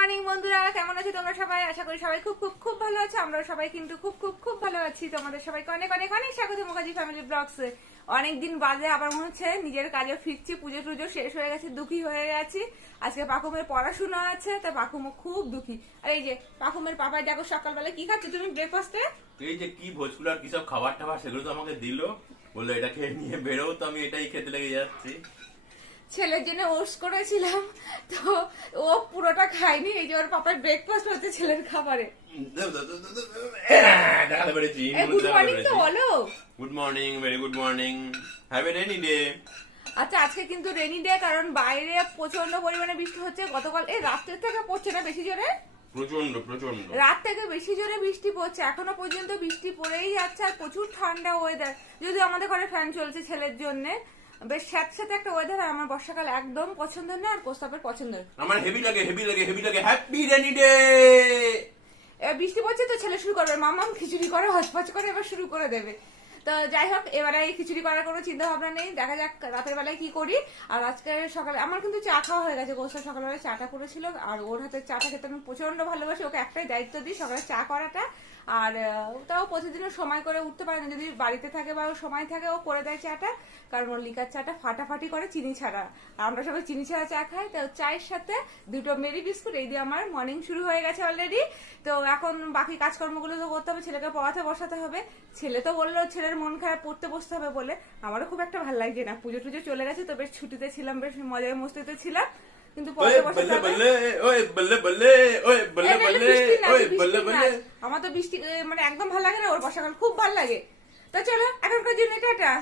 Morning বন্ধুরা, কেমন আছো তোমরা সবাই? আশা করি সবাই খুব খুব খুব ভালো আছো। আমরা সবাই কিন্তু খুব খুব খুব ভালো আছি। তোমাদের সবাইকে অনেক অনেক অনেক স্বাগত মুখার্জি ফ্যামিলি ব্লগসে। অনেকদিন বাদে আবার মনে হচ্ছে নিজের কাজে ফিরছি। পুজো টুজো শেষ হয়ে গেছে, দুঃখী হয়ে গেছি। আজকে পাকুমের পড়াশোনা আছে, তা পাকুমও খুব দুঃখী। আর এই যে পাকুমের পাপাই দেখো সকালবেলা কি খাচ্ছে তুমি ব্রেকফাস্টে? এই যে কি ভোজপুর আর কি সব খাবার টাবার সেগুলো তো আমাকে দিল, বললো এটা খেয়ে নিয়ে বেরো, তো আমি এটাই খেতে লেগে যাচ্ছি। ছেলের জন্য ওটস করেছিলাম, তো ও পুরোটা খায়নি। এই যে ওর পাপার ব্রেকফাস্ট হচ্ছে ছেলের খাবারে। দেখাতে পেরেছি। গুড মর্নিং তো বলো। Good morning, very good morning, have a rainy day. আচ্ছা, আজকে কিন্তু রেনি ডে, কারণ বাইরে প্রচন্ড পরিমাণে বৃষ্টি হচ্ছে। গতকাল এই রাত্রের থেকে পড়ছে না বেশি জোরে? প্রচন্ড প্রচন্ড রাত থেকে বেশি জোরে বৃষ্টি পড়ছে, এখনো পর্যন্ত বৃষ্টি পড়েই যাচ্ছে। আর প্রচুর ঠান্ডা ওয়েদার, যদিও আমাদের ঘরে ফ্যান চলছে ছেলের জন্য। বেশ স্যাঁতস্যাঁতে একটা ওয়েদার। আমার বর্ষাকাল একদম পছন্দ না, আর কোস্তাপের পছন্দ। আমার হেভি লাগে, হেভি লাগে, হেভি লাগে। Happy rainy day. এবার বৃষ্টি পড়ছে তো ছেলে শুরু করবে, মামাম খিচুড়ি করে হচপচ করে এবার শুরু করে দেবে। তো যাই হোক, এবারে এই খিচুড়ি করার কোনো চিন্তা ভাবনা নেই, দেখা যাক রাতের বেলায় কি করি। আর আজকে সকালে আমার কিন্তু চা খাওয়া হয়ে গেছে। গোসা সকালবেলায় চাটা করেছিল, আর ওর হাতে চাটা খেতে আমি প্রচন্ড ভালোবাসি। ওকে একটাই দায়িত্ব দিই, সকালে চা করাটা। আর তাও প্রতিদিনও সময় করে উঠতে পারে না, যদি বাড়িতে থাকে বা সময় থাকে ও করে দেয় চাটা। কারণ ওর লিকার চাটা ফাটাফাটি করে চিনি ছাড়া, আর আমরা সবাই চিনি ছাড়া চা খাই। তো চায়ের সাথে দুটো মেরি বিস্কুট, এই দিয়ে আমার মর্নিং শুরু হয়ে গেছে অলরেডি। তো এখন বাকি কাজকর্মগুলো তো করতে হবে, ছেলেকে পড়াতে বসাতে হবে। ছেলে তো বললো ছেলের মন খারাপ, পড়তে বসতে হবে বলে। আমারও খুব একটা ভালো লাগছে না, পুজো টুজো চলে গেছে তো বেশ ছুটিতে ছিলাম, বেশ মজায় মস্তিতে ছিলাম, কিন্তু পড়তে বসাতে হবে। আমার তো বৃষ্টি মানে একদম ভালো লাগে না, ওর বর্ষাকাল খুব ভালো লাগে। তো চলো এখনকার জন্য টাটা।